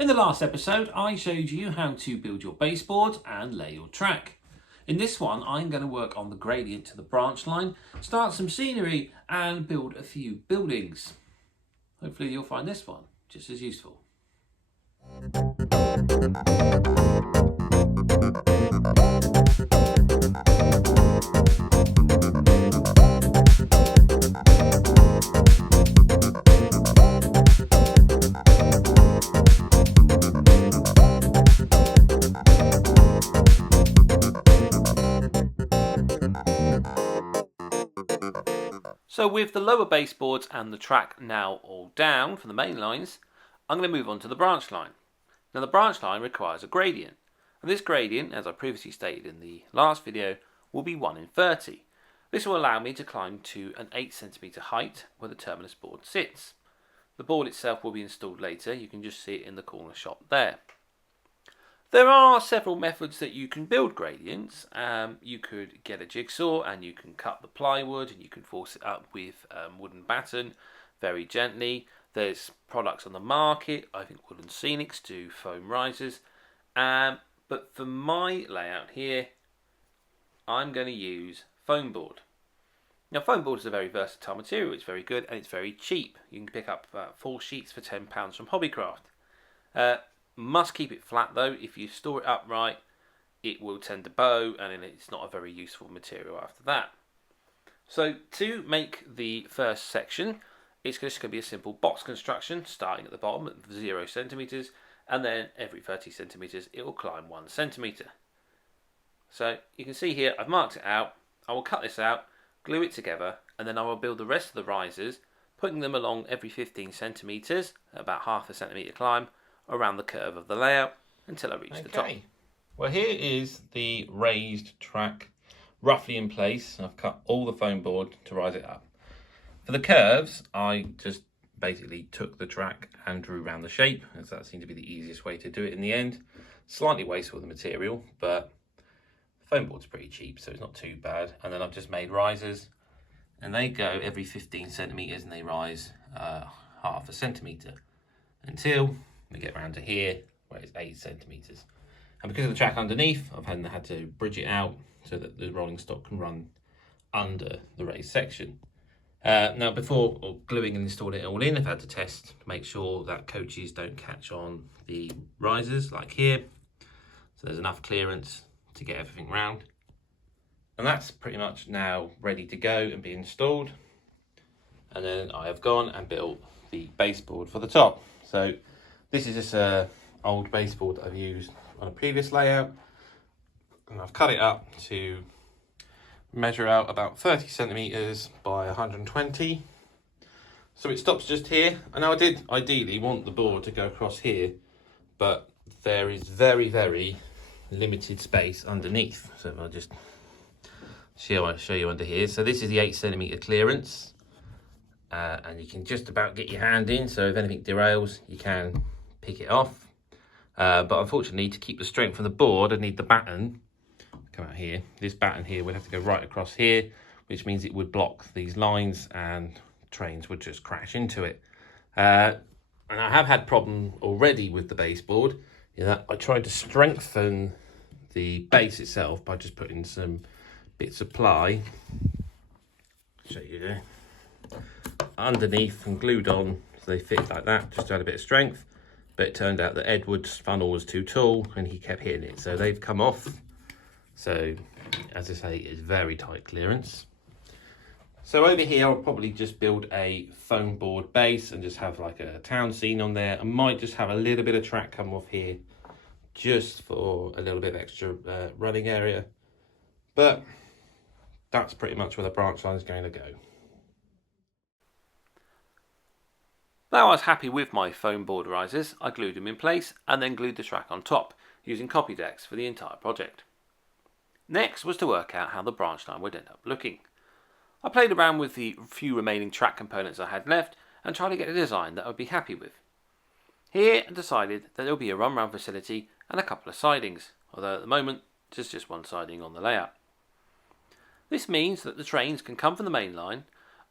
In the last episode, I showed you how to build your baseboard and lay your track. In this one, I'm going to work on the gradient to the branch line, start some scenery and build a few buildings. Hopefully you'll find this one just as useful. So with the lower baseboards and the track now all down from the main lines, I'm going to move on to the branch line. Now the branch line requires a gradient, and this gradient, as I previously stated in the last video, will be 1 in 30. This will allow me to climb to an 8 cm height where the terminus board sits. The board itself will be installed later, you can just see it in the corner shot there. There are several methods that you can build gradients. You could get a jigsaw and you can cut the plywood and you can force it up with wooden batten very gently. There's products on the market, I think Wooden Scenics do foam risers. But for my layout here, I'm going to use foam board. Now foam board is a very versatile material, it's very good and it's very cheap. You can pick up 4 sheets for £10 from Hobbycraft. Must keep it flat though. If you store it upright, it will tend to bow and it's not a very useful material after that. So to make the first section, it's just going to be a simple box construction starting at the bottom at 0 centimeters, and then every 30 centimeters it will climb 1 centimeter. So you can see here I've marked it out. I will cut this out, glue it together, and then I will build the rest of the risers, putting them along every 15 centimeters, about half a centimeter climb, around the curve of the layout until I reach the top. Well, here is the raised track roughly in place. I've cut all the foam board to rise it up. For the curves, I just basically took the track and drew around the shape, as that seemed to be the easiest way to do it in the end. Slightly wasteful of the material, but the foam board's pretty cheap, so it's not too bad. And then I've just made risers, and they go every 15 centimeters and they rise half a centimeter until we get round to here where it's 8 centimeters. And because of the track underneath, I've had to bridge it out so that the rolling stock can run under the raised section. Now before gluing and installing it all in, I've had to test to make sure that coaches don't catch on the risers like here. So there's enough clearance to get everything round. And that's pretty much now ready to go and be installed. And then I have gone and built the baseboard for the top. So this is just an old baseboard that I've used on a previous layout, and I've cut it up to measure out about 30 centimeters by 120. So it stops just here. And now I did ideally want the board to go across here, but there is very, very limited space underneath. So if I'll just show you under here. So this is the 8 centimeter clearance, and you can just about get your hand in. So if anything derails, you can pick it off, but unfortunately to keep the strength from the board I need the batten. Come out here, this batten here would have to go right across here, which means it would block these lines and trains would just crash into it. And I have had problem already with the baseboard in that I tried to strengthen the base itself by just putting some bits of ply, show you there, underneath and glued on so they fit like that, just to add a bit of strength. But it turned out that Edward's funnel was too tall and he kept hitting it. So they've come off. So as I say, it's very tight clearance. So over here, I'll probably just build a foam board base and just have like a town scene on there. I might just have a little bit of track come off here just for a little bit of extra running area. But that's pretty much where the branch line is going to go. Now I was happy with my foam board risers, I glued them in place and then glued the track on top using copy decks for the entire project. Next was to work out how the branch line would end up looking. I played around with the few remaining track components I had left and tried to get a design that I would be happy with. Here I decided that there would be a run-round facility and a couple of sidings, although at the moment there's just one siding on the layout. This means that the trains can come from the main line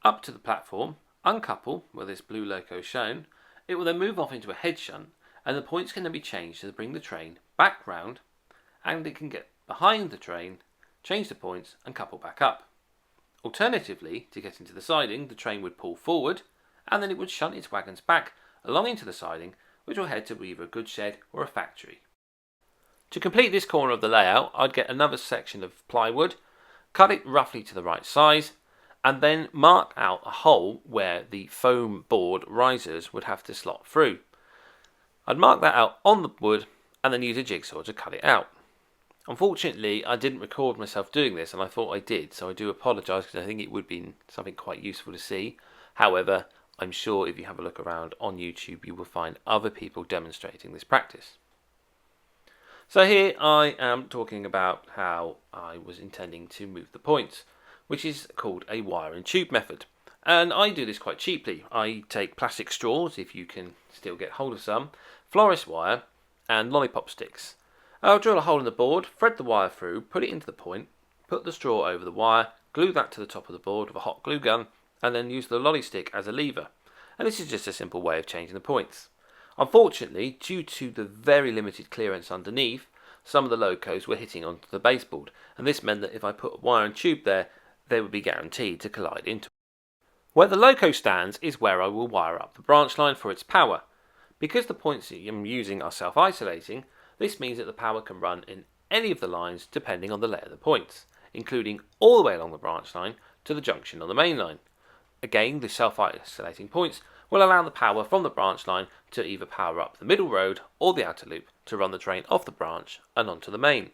up to the platform, uncouple where this blue logo is shown. It will then move off into a head shunt and the points can then be changed to bring the train back round, and it can get behind the train, change the points and couple back up. Alternatively, to get into the siding, the train would pull forward and then it would shunt its wagons back along into the siding, which will head to either a goods shed or a factory. To complete this corner of the layout, I'd get another section of plywood, cut it roughly to the right size, and then mark out a hole where the foam board risers would have to slot through. I'd mark that out on the wood and then use a jigsaw to cut it out. Unfortunately, I didn't record myself doing this, and I thought I did, so I do apologise because I think it would be something quite useful to see. However, I'm sure if you have a look around on YouTube, you will find other people demonstrating this practice. So here I am talking about how I was intending to move the points, which is called a wire and tube method. And I do this quite cheaply. I take plastic straws, if you can still get hold of some, florist wire, and lollipop sticks. I'll drill a hole in the board, thread the wire through, put it into the point, put the straw over the wire, glue that to the top of the board with a hot glue gun, and then use the lolly stick as a lever. And this is just a simple way of changing the points. Unfortunately, due to the very limited clearance underneath, some of the locos were hitting onto the baseboard, and this meant that if I put a wire and tube there, they would be guaranteed to collide into it. Where the loco stands is where I will wire up the branch line for its power. Because the points I'm using are self-isolating, this means that the power can run in any of the lines depending on the layer of the points, including all the way along the branch line to the junction on the main line. Again, the self-isolating points will allow the power from the branch line to either power up the middle road or the outer loop to run the train off the branch and onto the main.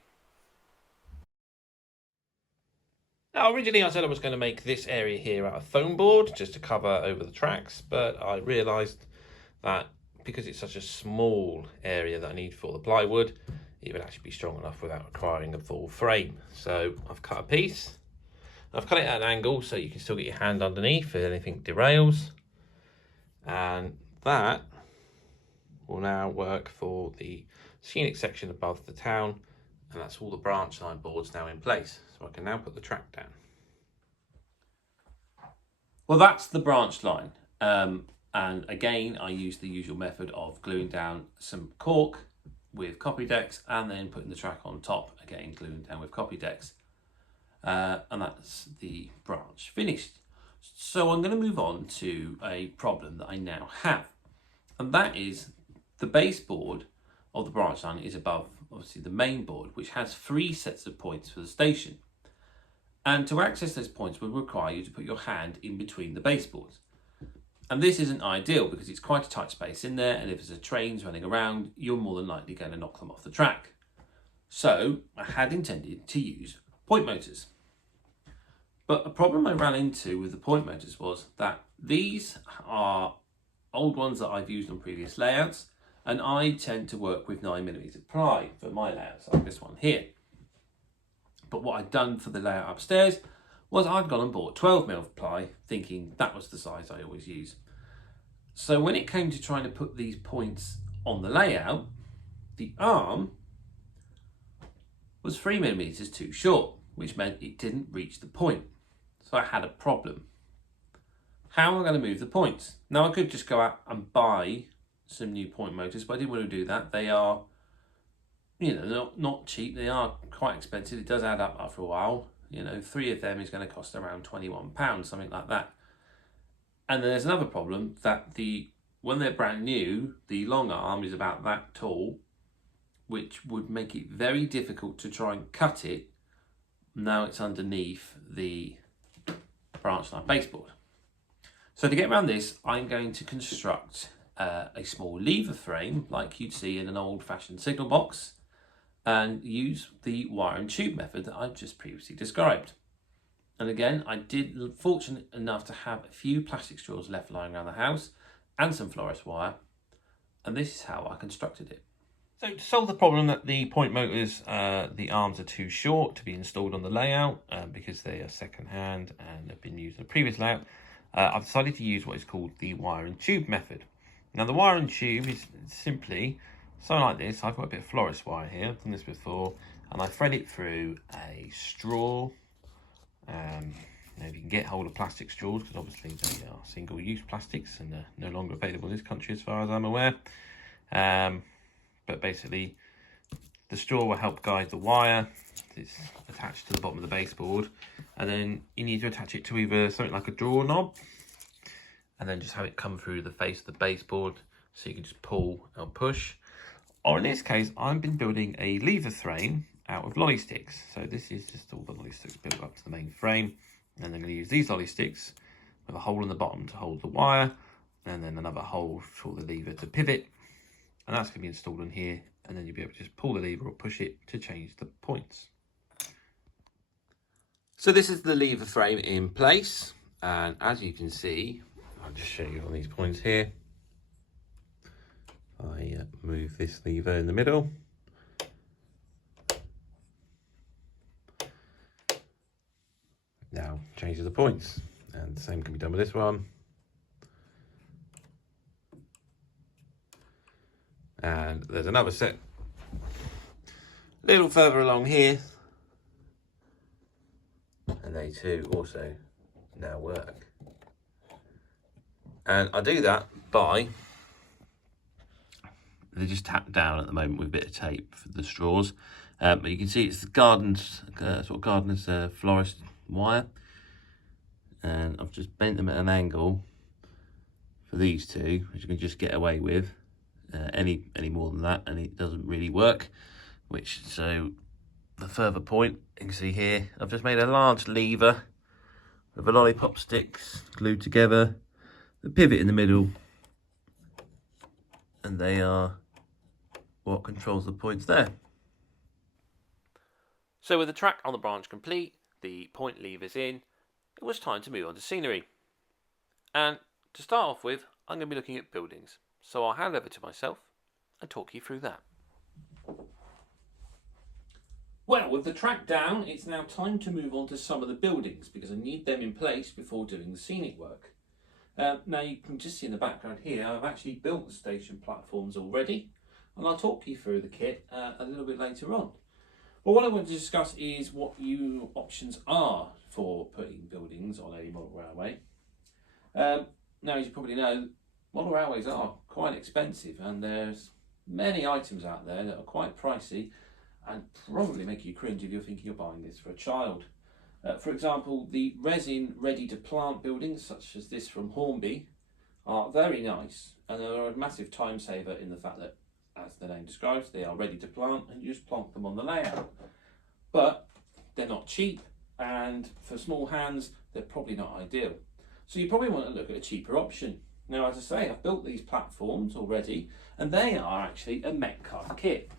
Now, originally I said I was going to make this area here out of foam board just to cover over the tracks, but I realised that because it's such a small area that I need for the plywood, it would actually be strong enough without requiring a full frame. So I've cut a piece. I've cut it at an angle so you can still get your hand underneath if anything derails. And that will now work for the scenic section above the town, and that's all the branch line boards now in place. So I can now put the track down. Well, that's the branch line. And again, I use the usual method of gluing down some cork with copy decks and then putting the track on top, again gluing down with copy decks. And that's the branch finished. So I'm going to move on to a problem that I now have. And that is the baseboard of the branch line is above, obviously, the main board, which has 3 sets of points for the station. And to access those points would require you to put your hand in between the baseboards. And this isn't ideal because it's quite a tight space in there, and if there's a trains running around, you're more than likely going to knock them off the track. So I had intended to use point motors. But a problem I ran into with the point motors was that these are old ones that I've used on previous layouts, and I tend to work with 9mm ply for my layouts, like this one here. But what I'd done for the layout upstairs was I'd gone and bought 12mm ply, thinking that was the size I always use. So when it came to trying to put these points on the layout, the arm was 3mm too short, which meant it didn't reach the point. So I had a problem. How am I going to move the points? Now I could just go out and buy some new point motors, but I didn't want to do that. They are, not cheap. They are quite expensive. It does add up after a while. 3 of them is going to cost around £21, something like that. And then there's another problem that when they're brand new, the long arm is about that tall, which would make it very difficult to try and cut it. Now it's underneath the branch line baseboard. So to get around this, I'm going to construct a small lever frame like you'd see in an old-fashioned signal box, and use the wire and tube method that I've just previously described. And again, I did fortunate enough to have a few plastic straws left lying around the house and some florist wire, and this is how I constructed it. So to solve the problem that the point motors, the arms are too short to be installed on the layout because they are second hand and have been used in a previous layout, I've decided to use what is called the wire and tube method. Now the wire and tube is simply something like this. I've got a bit of florist wire here, I've done this before, and I thread it through a straw. Now you can get hold of plastic straws because obviously they are single-use plastics and they're no longer available in this country as far as I'm aware. But basically the straw will help guide the wire. It's attached to the bottom of the baseboard, and then you need to attach it to either something like a drawer knob, and then just have it come through the face of the baseboard so you can just pull and push. Or in this case, I've been building a lever frame out of lolly sticks. So this is just all the lolly sticks built up to the main frame, and I'm going to use these lolly sticks with a hole in the bottom to hold the wire, and then another hole for the lever to pivot, and that's going to be installed in here, and then you'll be able to just pull the lever or push it to change the points. So this is the lever frame in place, and as you can see, I'll just show you on these points here. I move this lever in the middle, now changes the points, and the same can be done with this one. And there's another set a little further along here, and they too also now work. And I do that by, they're just tapped down at the moment with a bit of tape for the straws, but you can see it's the garden's sort of gardener's florist wire, and I've just bent them at an angle for these two, which you can just get away with. Any more than that and it doesn't really work, so the further point, you can see here I've just made a large lever with the lollipop sticks glued together, the pivot in the middle, and they are what controls the points there. So with the track on the branch complete, the point levers in, it was time to move on to scenery. And to start off with, I'm going to be looking at buildings. So I'll hand over to myself and talk you through that. Well, with the track down, it's now time to move on to some of the buildings because I need them in place before doing the scenic work. Now you can just see in the background here, I've actually built the station platforms already, and I'll talk you through the kit a little bit later on. Well, what I want to discuss is what your options are for putting buildings on a model railway. Now, as you probably know, model railways are quite expensive, and there's many items out there that are quite pricey and probably make you cringe if you're thinking of buying this for a child. For example, the resin ready to plant buildings such as this from Hornby are very nice, and they're a massive time saver in the fact that, as the name describes, they are ready to plant and you just plonk them on the layout. But they're not cheap, and for small hands they're probably not ideal. So you probably want to look at a cheaper option. Now, as I say, I've built these platforms already, and they are actually a Metcalfe kit.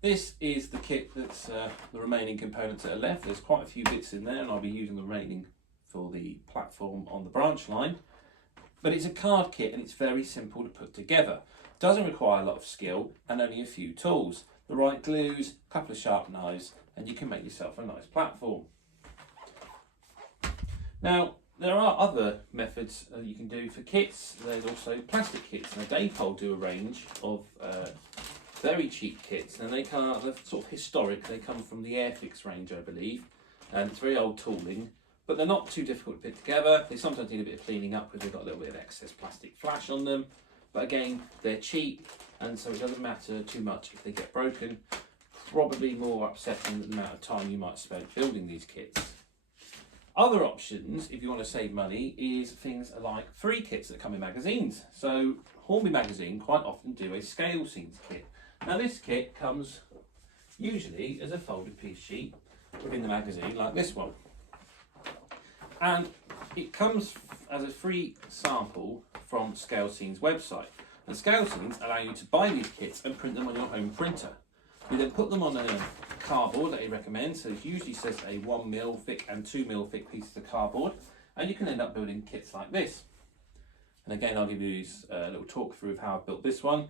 This is the kit that's the remaining components that are left. There's quite a few bits in there, and I'll be using the remaining for the platform on the branch line. But it's a card kit, and it's very simple to put together. Doesn't require a lot of skill and only a few tools. The right glues, a couple of sharp knives, and you can make yourself a nice platform. Now, there are other methods that you can do for kits. There's also plastic kits. Now, Dave do a range of very cheap kits, and they're sort of historic. They come from the Airfix range, I believe, and it's very old tooling, but they're not too difficult to put together. They sometimes need a bit of cleaning up because they've got a little bit of excess plastic flash on them, but again, they're cheap, and so it doesn't matter too much if they get broken. Probably more upsetting than the amount of time you might spend building these kits. Other options, if you want to save money, is things like free kits that come in magazines. So Hornby magazine quite often do a scale scenes kit. Now this kit comes usually as a folded piece sheet within the magazine like this one. And it comes as a free sample from Scale Scenes website. And Scale Scenes allow you to buy these kits and print them on your own printer. You then put them on a cardboard that he recommends, so it usually says a 1mm thick and 2mm thick pieces of cardboard, and you can end up building kits like this. And again, I'll give you a little talk through of how I've built this one.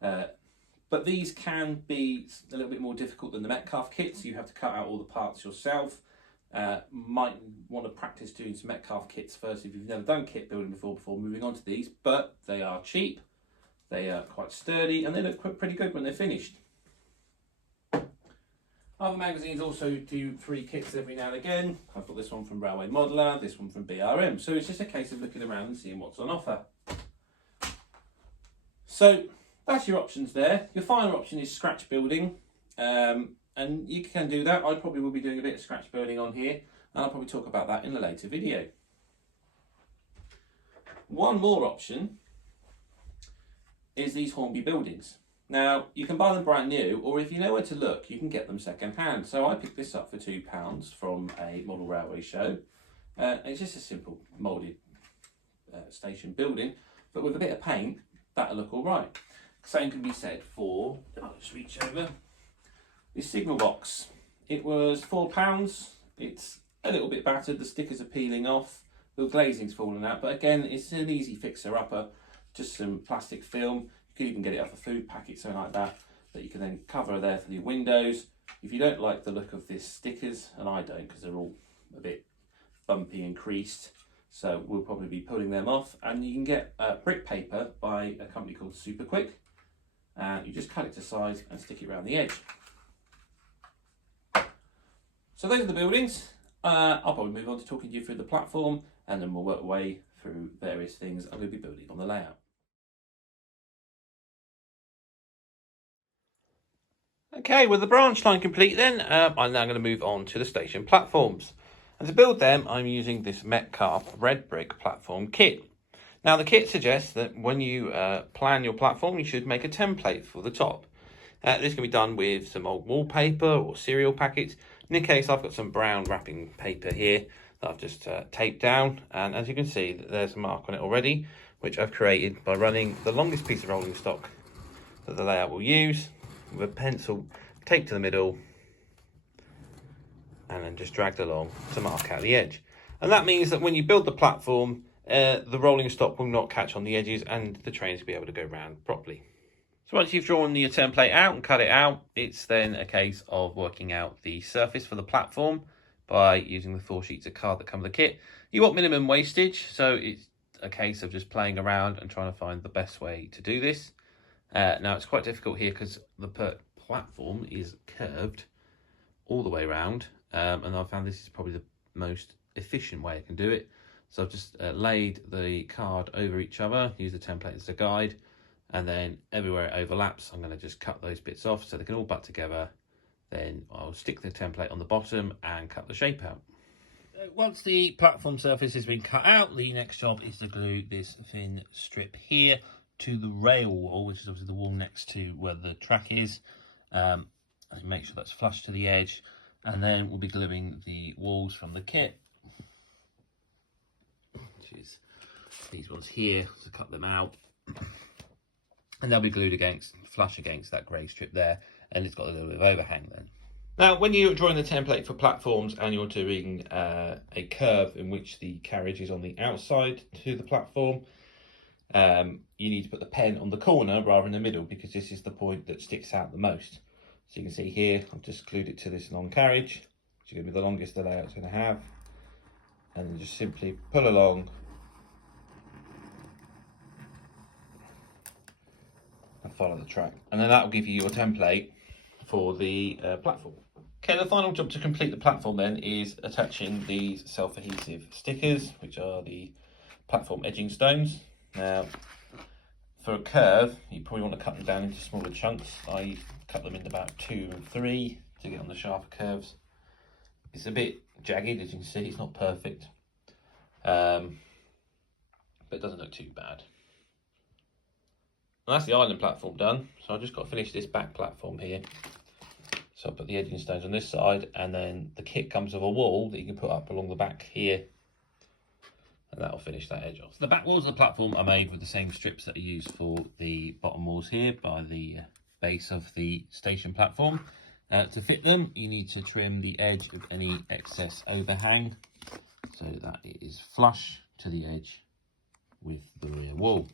But these can be a little bit more difficult than the Metcalfe kits. You have to cut out all the parts yourself. Might want to practice doing some Metcalfe kits first if you've never done kit building before moving on to these, but they are cheap, they are quite sturdy, and they look pretty good when they're finished. Other magazines also do free kits every now and again. I've got this one from Railway Modeller, this one from BRM. So it's just a case of looking around and seeing what's on offer. So that's your options there. Your final option is scratch building, and you can do that. I probably will be doing a bit of scratch building on here, and I'll probably talk about that in a later video. One more option is these Hornby buildings. Now, you can buy them brand new, or if you know where to look, you can get them second hand. So I picked this up for £2 from a model railway show. It's just a simple moulded station building, but with a bit of paint, that'll look all right. Same can be said for, I'll just reach over, this signal box. It was £4. It's a little bit battered, the stickers are peeling off, the glazing's fallen out, but again, it's an easy fixer-upper, just some plastic film. You could even get it off a food packet, something like that, that you can then cover there for your windows. If you don't like the look of these stickers, and I don't because they're all a bit bumpy and creased, so we'll probably be pulling them off. And you can get brick paper by a company called Super Quick, and you just cut it to size and stick it around the edge. So those are the buildings. I'll probably move on to talking to you through the platform, and then we'll work our way through various things I'm going to be building on the layout. Okay, with the branch line complete then, I'm now going to move on to the station platforms. And to build them, I'm using this Metcalfe red brick platform kit. Now the kit suggests that when you plan your platform, you should make a template for the top. This can be done with some old wallpaper or cereal packets. In this case, I've got some brown wrapping paper here that I've just taped down. And as you can see, there's a mark on it already, which I've created by running the longest piece of rolling stock that the layout will use with a pencil taped to the middle, and then just dragged along to mark out the edge. And that means that when you build the platform, the rolling stock will not catch on the edges and the trains will be able to go round properly. So once you've drawn your template out and cut it out, it's then a case of working out the surface for the platform by using the 4 sheets of card that come with the kit. You want minimum wastage, so it's a case of just playing around and trying to find the best way to do this. Now it's quite difficult here because the platform is curved all the way around, and I found this is probably the most efficient way I can do it. So I've just laid the card over each other, use the template as a guide, and then everywhere it overlaps, I'm going to just cut those bits off so they can all butt together. Then I'll stick the template on the bottom and cut the shape out. Once the platform surface has been cut out, the next job is to glue this thin strip here to the rail wall, which is obviously the wall next to where the track is. And make sure that's flush to the edge, and then we'll be gluing the walls from the kit, which is these ones here, to cut them out, and they'll be glued against, flush against that grey strip there, and it's got a little bit of overhang then. Now, when you're drawing the template for platforms and you're doing a curve in which the carriage is on the outside to the platform, you need to put the pen on the corner rather than the middle, because this is the point that sticks out the most. So you can see here, I've just glued it to this long carriage, which is going to be the longest the layout's going to have. And then just simply pull along and follow the track. And then that will give you your template for the platform. Okay, the final job to complete the platform then is attaching these self-adhesive stickers, which are the platform edging stones. Now, for a curve, you probably want to cut them down into smaller chunks. I cut them into about 2 and 3 to get on the sharper curves. It's a bit jagged, as you can see, it's not perfect, but it doesn't look too bad. And that's the island platform done, so I've just got to finish this back platform here. So I'll put the edging stones on this side, and then the kit comes with a wall that you can put up along the back here, and that'll finish that edge off. So the back walls of the platform are made with the same strips that are used for the bottom walls here by the base of the station platform. To fit them, you need to trim the edge of any excess overhang so that it is flush to the edge with the rear wall.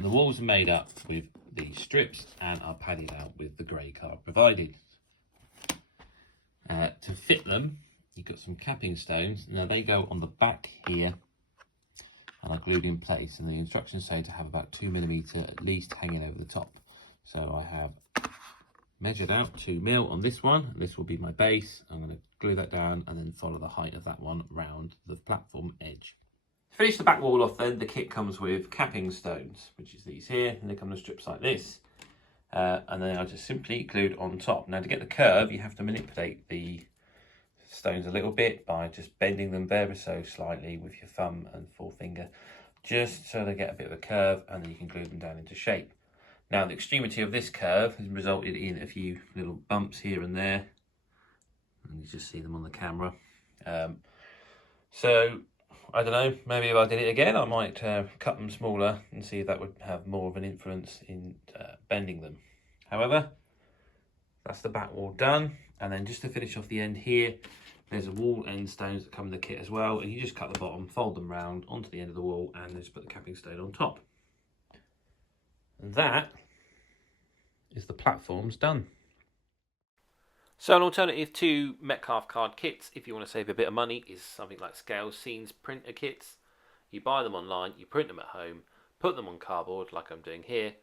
The walls are made up with these strips and are padded out with the grey card provided. To fit them, you've got some capping stones. Now they go on the back here and are glued in place, and the instructions say to have about 2mm at least hanging over the top. So I have measured out 2mm on this one, and this will be my base. I'm going to glue that down and then follow the height of that one round the platform edge. To finish the back wall off then, the kit comes with capping stones, which is these here, and they come in strips like this. And then I just simply glued on top. Now to get the curve, you have to manipulate the stones a little bit by just bending them very so slightly with your thumb and forefinger, just so they get a bit of a curve, and then you can glue them down into shape. Now the extremity of this curve has resulted in a few little bumps here and there, and you just see them on the camera. So I don't know, maybe if I did it again I might cut them smaller and see if that would have more of an influence in bending them. However, that's the back wall done, and then just to finish off the end here, there's a wall end stones that come in the kit as well, and you just cut the bottom, fold them round onto the end of the wall, and just put the capping stone on top. And that is the platforms done. So an alternative to Metcalfe card kits, if you want to save a bit of money, is something like Scale Scenes printer kits. You buy them online, you print them at home, put them on cardboard like I'm doing here,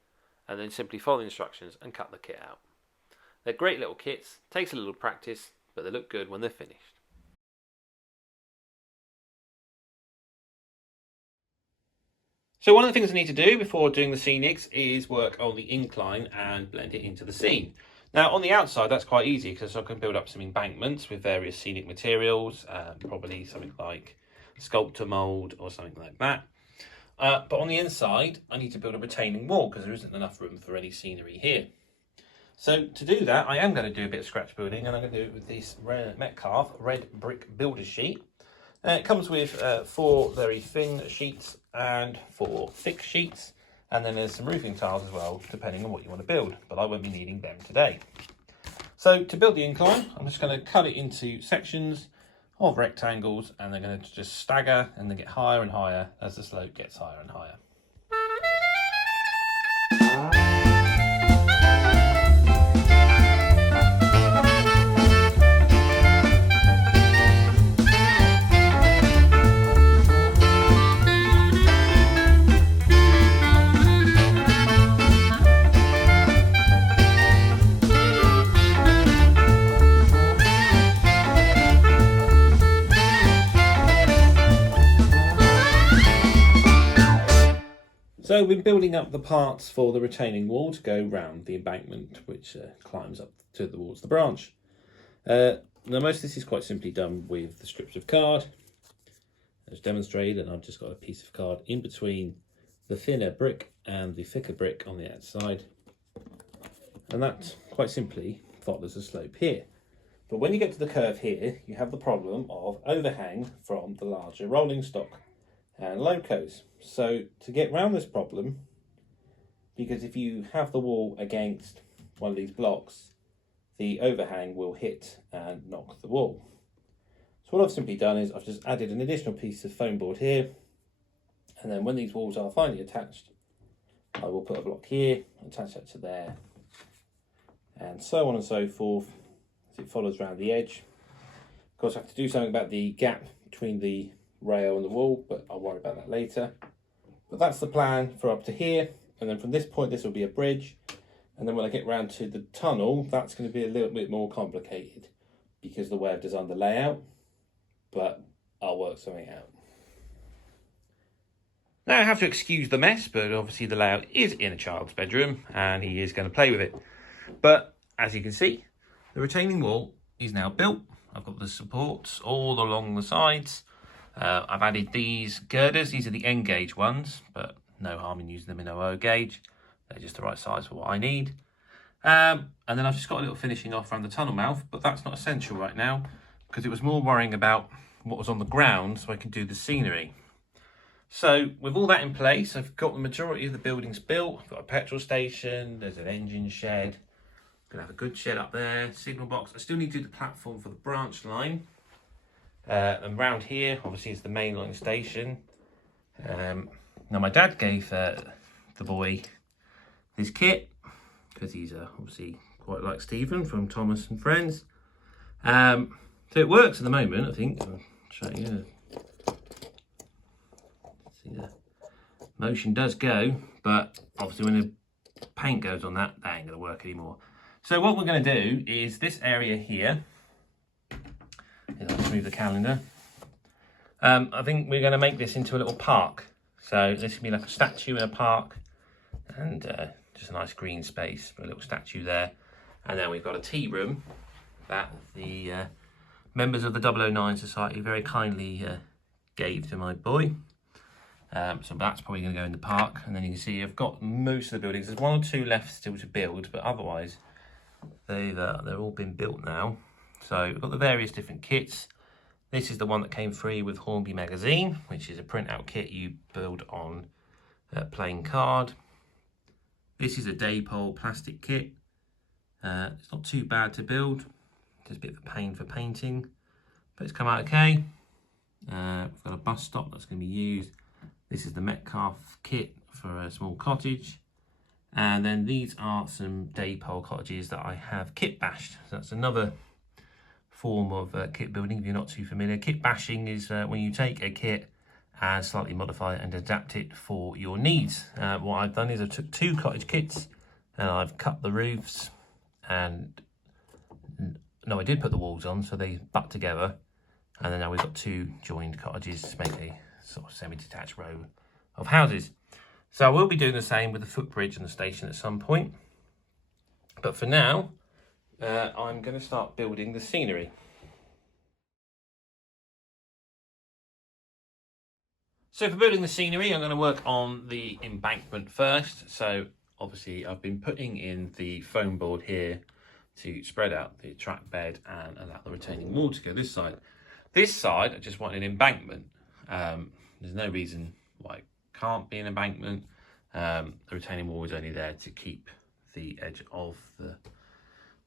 and then simply follow the instructions and cut the kit out. They're great little kits, takes a little practice, but they look good when they're finished. So one of the things I need to do before doing the scenics is work on the incline and blend it into the scene. Now on the outside that's quite easy because I can build up some embankments with various scenic materials, probably something like sculptor mould or something like that. But on the inside I need to build a retaining wall because there isn't enough room for any scenery here. So to do that I am going to do a bit of scratch building, and I'm going to do it with this Metcalfe red brick builder sheet. It comes with 4 very thin sheets and 4 thick sheets, and then there's some roofing tiles as well, depending on what you want to build, but I won't be needing them today. So to build the incline, I'm just going to cut it into sections of rectangles, and they're going to just stagger and then get higher and higher as the slope gets higher and higher. So we're building up the parts for the retaining wall to go round the embankment, which climbs up towards the branch. Now most of this is quite simply done with the strips of card, as demonstrated, and I've just got a piece of card in between the thinner brick and the thicker brick on the outside. And that quite simply follows a slope here. But when you get to the curve here, you have the problem of overhang from the larger rolling stock and locos. So to get around this problem, because if you have the wall against one of these blocks, the overhang will hit and knock the wall. So what I've simply done is I've just added an additional piece of foam board here, and then when these walls are finally attached, I will put a block here, attach that to there, and so on and so forth as it follows around the edge. Of course I have to do something about the gap between the rail and the wall, but I'll worry about that later. But that's the plan for up to here, and then from this point this will be a bridge, and then when I get round to the tunnel that's going to be a little bit more complicated because the way I've designed the layout, but I'll work something out. Now I have to excuse the mess, but obviously the layout is in a child's bedroom and he is going to play with it. But as you can see, the retaining wall is now built. I've got the supports all along the sides. I've added these girders. These are the N gauge ones, but no harm in using them in O gauge. They're just the right size for what I need. And then I've just got a little finishing off around the tunnel mouth, but that's not essential right now because it was more worrying about what was on the ground so I can do the scenery. So with all that in place, I've got the majority of the buildings built. I've got a petrol station, there's an engine shed. I'm gonna have a good shed up there, signal box. I still need to do the platform for the branch line. And round here, obviously, is the mainline station. Now, my dad gave the boy this kit because he's obviously quite like Stephen from Thomas and Friends. So it works at the moment, I think. I'll show you. See, the motion does go, but obviously when the paint goes on that, that ain't going to work anymore. So what we're going to do is this area here. Let's move the calendar. I think we're going to make this into a little park. So this can be like a statue in a park, and just a nice green space for a little statue there. And then we've got a tea room that the members of the 009 Society very kindly gave to my boy. So that's probably going to go in the park. And then you can see I've got most of the buildings. There's 1 or 2 left still to build, but otherwise they're all been built now. So we've got the various different kits. This is the one that came free with Hornby magazine, which is a printout kit you build on plain card. This is a Daypole plastic kit. It's not too bad to build, just a bit of a pain for painting, but it's come out okay. We've got a bus stop that's going to be used. This is the Metcalfe kit for a small cottage. And then these are some Daypole cottages that I have kit bashed. So that's another form of kit building if you're not too familiar. Kit bashing is when you take a kit and slightly modify it and adapt it for your needs. What I've done is I took 2 cottage kits and I've cut the roofs, and no, I did put the walls on so they butt together, and then now we've got 2 joined cottages to make a sort of semi-detached row of houses. So I will be doing the same with the footbridge and the station at some point, but for now I'm going to start building the scenery. So for building the scenery, I'm going to work on the embankment first. So obviously I've been putting in the foam board here to spread out the track bed and allow the retaining wall to go this side. This side, I just want an embankment. There's no reason why it can't be an embankment. The retaining wall is only there to keep the edge of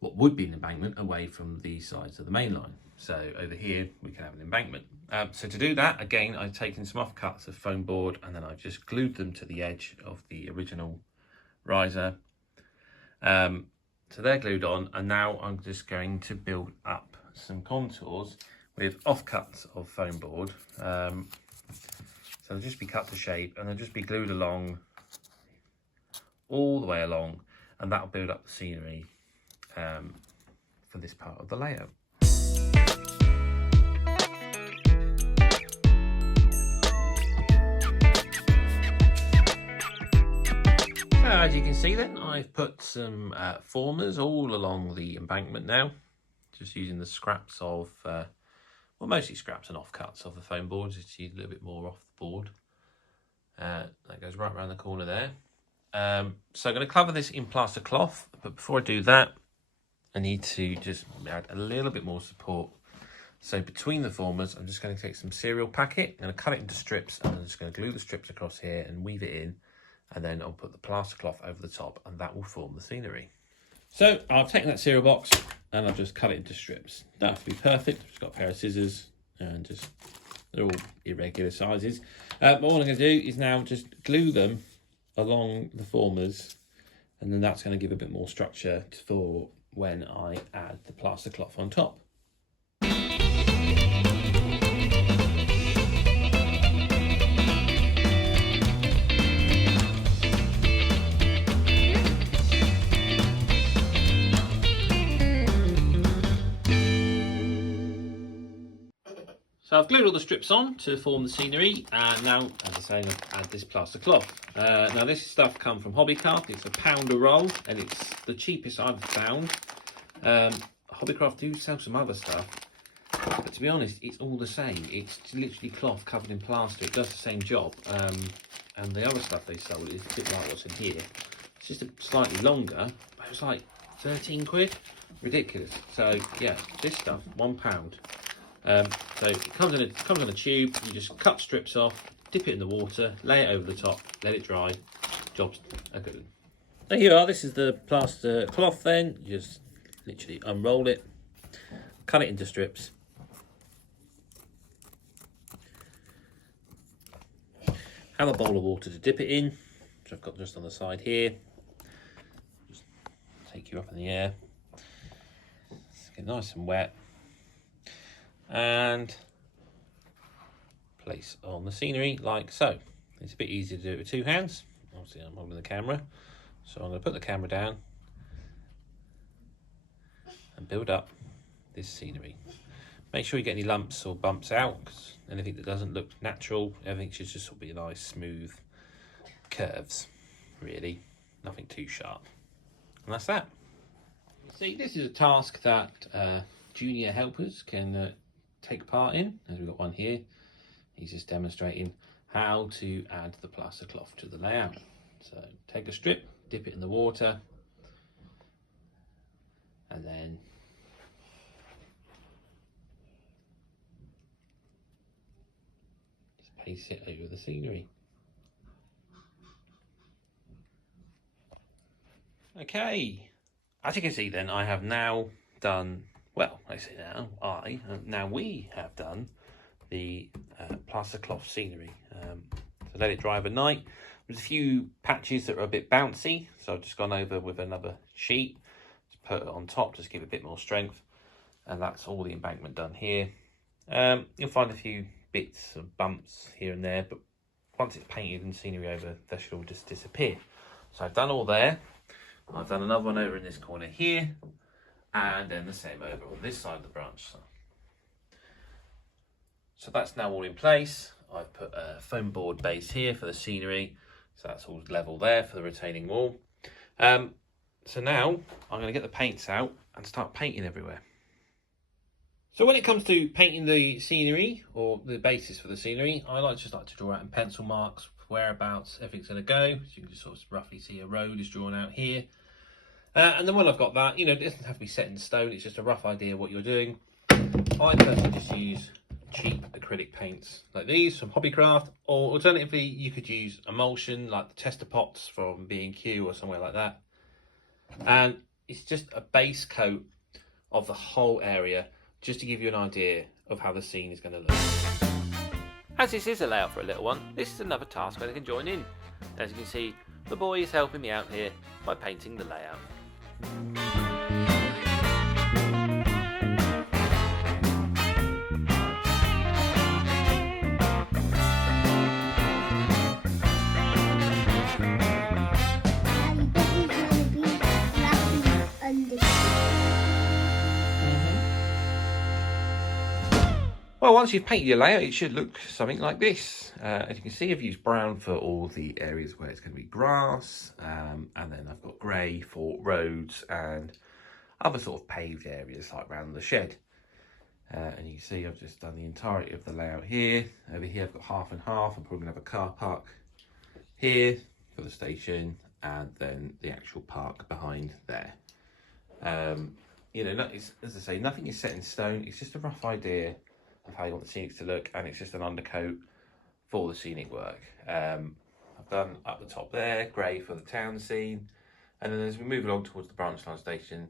what would be an embankment away from the sides of the main line. So over here we can have an embankment. So to do that, again, I've taken some offcuts of foam board and then I've just glued them to the edge of the original riser. So they're glued on, and now I'm just going to build up some contours with offcuts of foam board. So they'll just be cut to shape and they'll just be glued along, all the way along, and that'll build up the scenery for this part of the layout. So as you can see then, I've put some formers all along the embankment now, just using the scraps of, well, mostly scraps and offcuts of the foam board, just use a little bit more off the board. That goes right around the corner there. So I'm going to cover this in plaster cloth, but before I do that, I need to just add a little bit more support. So between the formers, I'm just going to take some cereal packet, I'm going to cut it into strips, and I'm just going to glue the strips across here and weave it in, and then I'll put the plaster cloth over the top, and that will form the scenery. So I've taken that cereal box and I've just cut it into strips. Don't have to be perfect, I've just got a pair of scissors and just, they're all irregular sizes. But what I'm going to do is now just glue them along the formers, and then that's going to give a bit more structure for when I add the plaster cloth on top. So I've glued all the strips on to form the scenery, and now, as I say, I've add this plaster cloth. Now this stuff comes from Hobbycraft. It's £1 a roll, and it's the cheapest I've found. Hobbycraft do sell some other stuff, but to be honest, it's all the same. It's literally cloth covered in plaster. It does the same job, and the other stuff they sold is a bit like what's in here. It's just slightly longer, but it was like 13 quid. Ridiculous. So yeah, this stuff, £1. So it comes in a tube. You just cut strips off, dip it in the water, lay it over the top, let it dry. Job's a good one. There you are. This is the plaster cloth then. You just literally unroll it, cut it into strips. Have a bowl of water to dip it in, which I've got just on the side here. Just take you up in the air. Get nice and wet. And place on the scenery like so. It's a bit easier to do it with 2 hands. Obviously I'm holding the camera, so I'm going to put the camera down and build up this scenery. Make sure you get any lumps or bumps out, because anything that doesn't look natural, everything should just sort of be nice, smooth curves, really. Nothing too sharp. And that's that. See, this is a task that junior helpers can take part in, as we've got one here. He's just demonstrating how to add the plaster cloth to the layout. So take a strip, dip it in the water, and then just paste it over the scenery. Okay, as you can see then, I have now done, well, I say now, we have done the plaster cloth scenery. So let it dry overnight. There's a few patches that are a bit bouncy, so I've just gone over with another sheet to put it on top, just give it a bit more strength. And that's all the embankment done here. You'll find a few bits of bumps here and there, but once it's painted and scenery over, they should all just disappear. So I've done all there. I've done another one over in this corner here, and then the same over on this side of the branch. So that's now all in place. I've put a foam board base here for the scenery, so that's all level there for the retaining wall. So now I'm going to get the paints out and start painting everywhere. So when it comes to painting the scenery, or the basis for the scenery, I just like to draw out in pencil marks whereabouts everything's going to go. So you can just sort of roughly see a road is drawn out here. And then when I've got that, it doesn't have to be set in stone, it's just a rough idea of what you're doing. I personally just use cheap acrylic paints like these from Hobbycraft, or alternatively you could use emulsion like the tester pots from B&Q or somewhere like that. And it's just a base coat of the whole area, just to give you an idea of how the scene is going to look. As this is a layout for a little one, this is another task where they can join in. As you can see, the boy is helping me out here by painting the layout. Well, once you've painted your layout, it should look something like this. As you can see, I've used brown for all the areas where it's going to be grass, and then I've got grey for roads and other sort of paved areas like around the shed. And you can see I've just done the entirety of the layout here. Over here I've got half and half. I'm probably going to have a car park here for the station, and then the actual park behind there. As I say, nothing is set in stone. It's just a rough idea of how you want the scenics to look, and it's just an undercoat for the scenic work. I've done up the top there, grey for the town scene, and then as we move along towards the branch line station,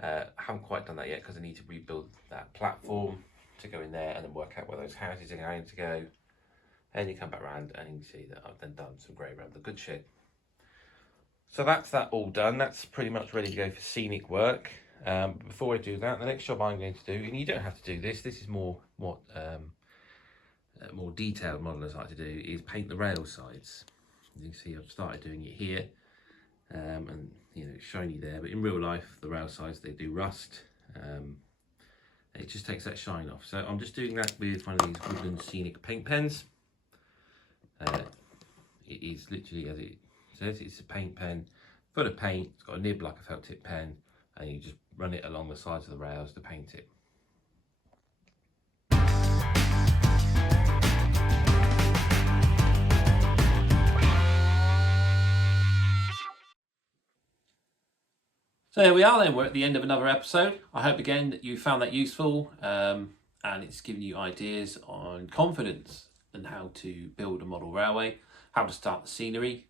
I haven't quite done that yet because I need to rebuild that platform to go in there and then work out where those houses are going to go. And you come back around and you can see that I've then done some grey around the goods shed. So that's that all done. That's pretty much ready to go for scenic work. Before I do that, the next job I'm going to do, and you don't have to do this, this is more what more detailed modelers like to do, is paint the rail sides. As you can see, I've started doing it here, and it's shiny there, but in real life the rail sides, they do rust. It just takes that shine off. So I'm just doing that with one of these Woodland Scenic paint pens. It is literally, as it says, it's a paint pen full of paint. It's got a nib like a felt tip pen, and you just run it along the sides of the rails to paint it. So there we are then, we're at the end of another episode. I hope again that you found that useful, and it's given you ideas on confidence and how to build a model railway, how to start the scenery,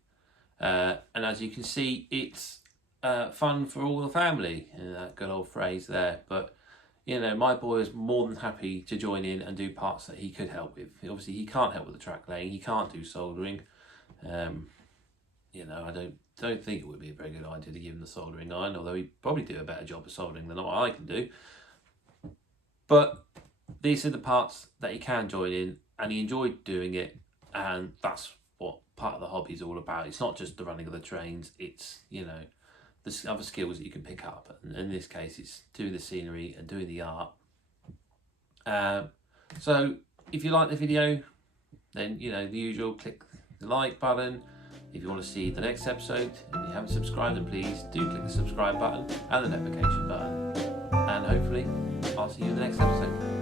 and as you can see, it's fun for all the family, that good old phrase there. But my boy is more than happy to join in and do parts that he could help with. Obviously he can't help with the track laying, he can't do soldering. I don't think it would be a very good idea to give him the soldering iron, although he'd probably do a better job of soldering than what I can do. But these are the parts that he can join in, and he enjoyed doing it, and that's what part of the hobby is all about. It's not just the running of the trains, it's there's other skills that you can pick up, and in this case it's doing the scenery and doing the art, So if you like the video, then the usual, click the like button. If you want to see the next episode and you haven't subscribed, then please do click the subscribe button and the notification button. And hopefully I'll see you in the next episode.